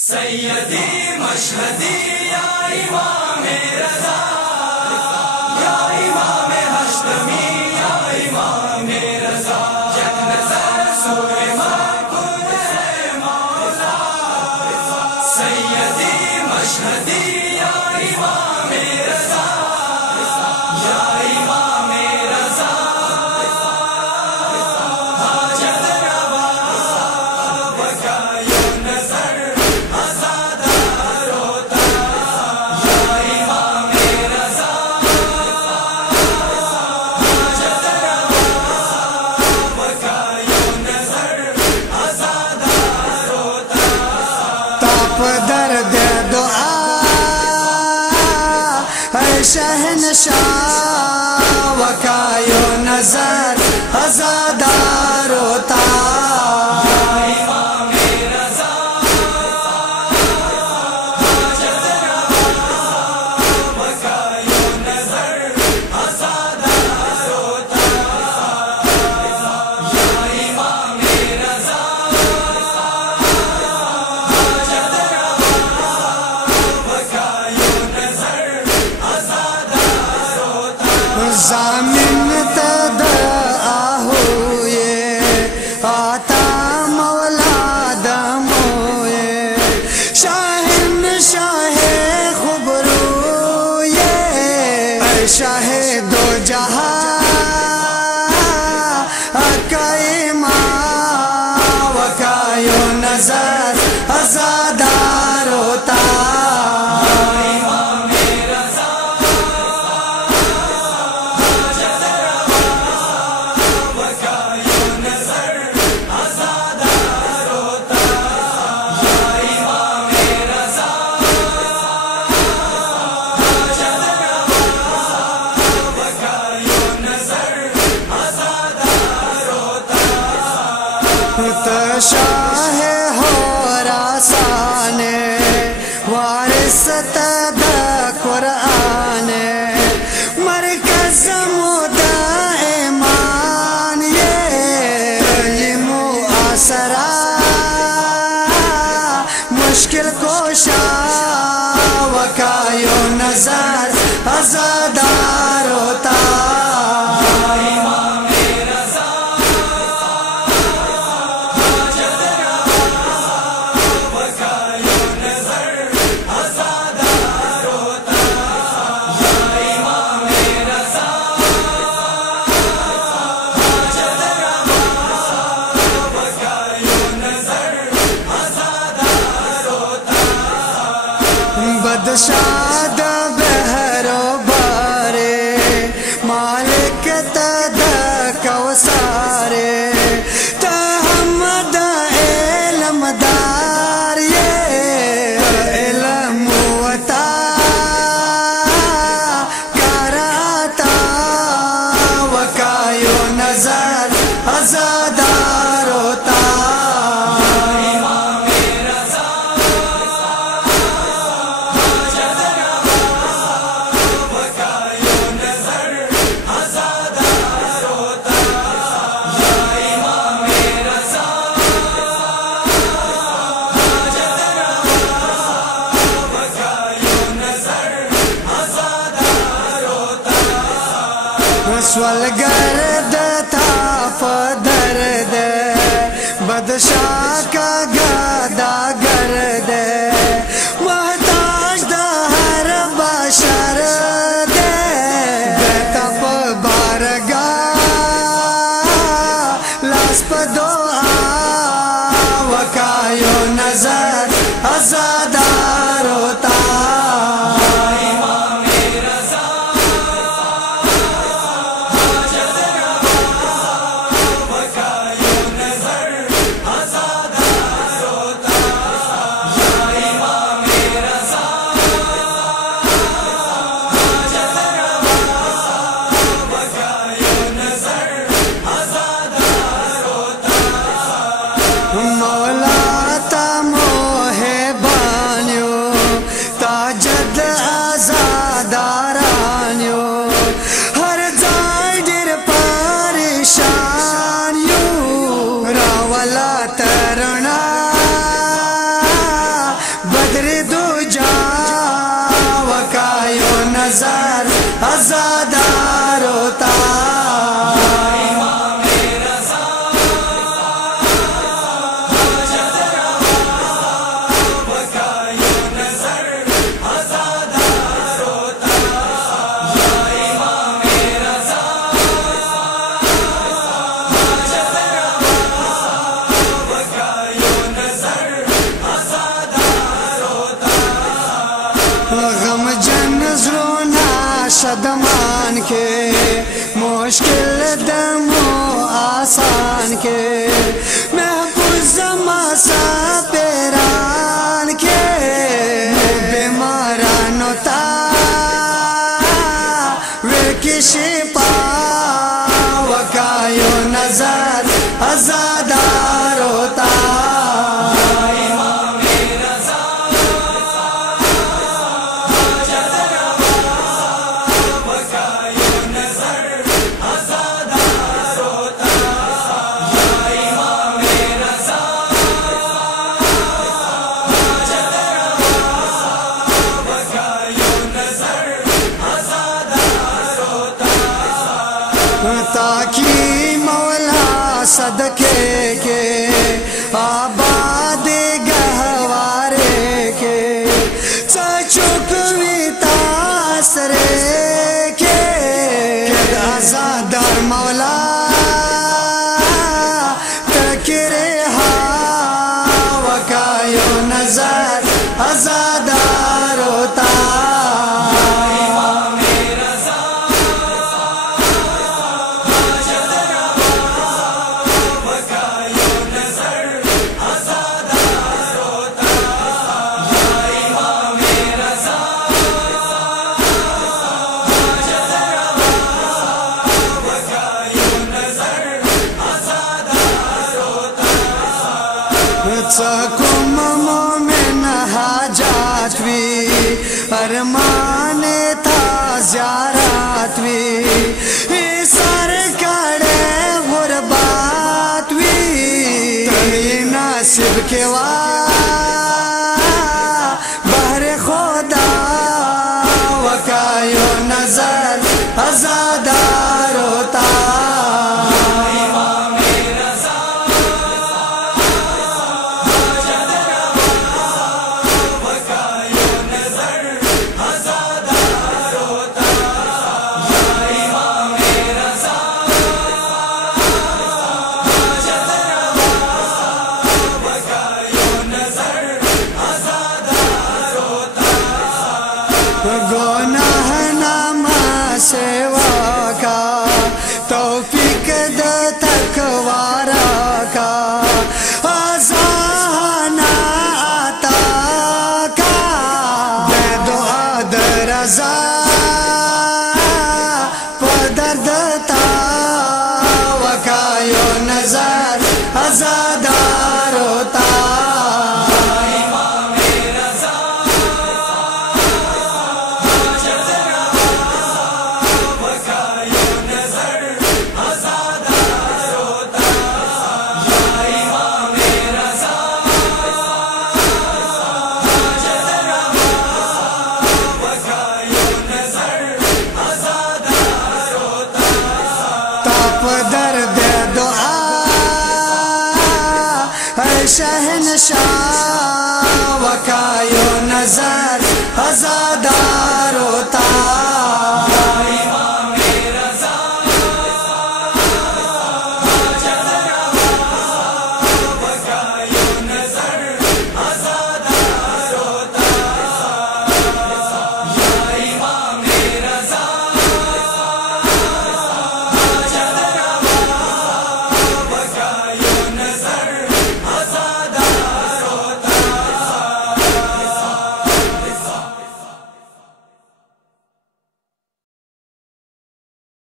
سیدی مشہدی یا امام رضا، یا امام ہاشمی، یا امام رضا، یک نظر سوئے معبود ہے مولا۔ سیدی مشہدی یا امام رضا، یا امام رضا، حاجت روا بکا یوں نظر درد دعا اے شہنشاہ وکایو نظر ازادار ہوتا۔ زامن تدعا ہوئے آتا مولا دموئے، شاہن شاہ خبروئے، اے شاہ دو جہاں اکائی ماں وکایو نظر ازادار ہوتا۔ شاہ خراسان وارث تد قرآن، مرکز مدعا ایمان، یہ معاصرہ مشکل کوشا وکایو نظر ازادار ہوتا۔ بدشاد بہرو بارے مالک تد کوثارے، تحمد علم دار، یہ علم وطا کراتا وکایو نظر ازادار ہوتا۔ سول گرد تھا درد بدشاہ کا گادا گرد، محتاج دہر بشر دے تپ بارگاہ لاس پہ دعا وکایو نظر ازادار ہوتا۔ غم جن زرونا شدمان کے مشکل دمو آسان کے محفوظ زماسا پیران کے بیمارانو تا وکشی پا وکایو نظر ازادارو تا تاکی مولا صدقے کے آباد گہوارے کے چچکوی تاثرے کے آزادار مولا تکرے ہا وکایو نظر آزادار ہوتا سکم مومن حاجات وی ارمان تا زیارات وی سر کڑے غربات وی تری ناصب کے وا بہر خدا وکایو نظر ازادار ہوتا گناہ نامہ سیوا کا توفیق دا تقوارا کا آزانا آتا کا بے دعا در رضا پدرد تا وکایو نظر ازادار ہوتا درد دعا اے شہنشاہ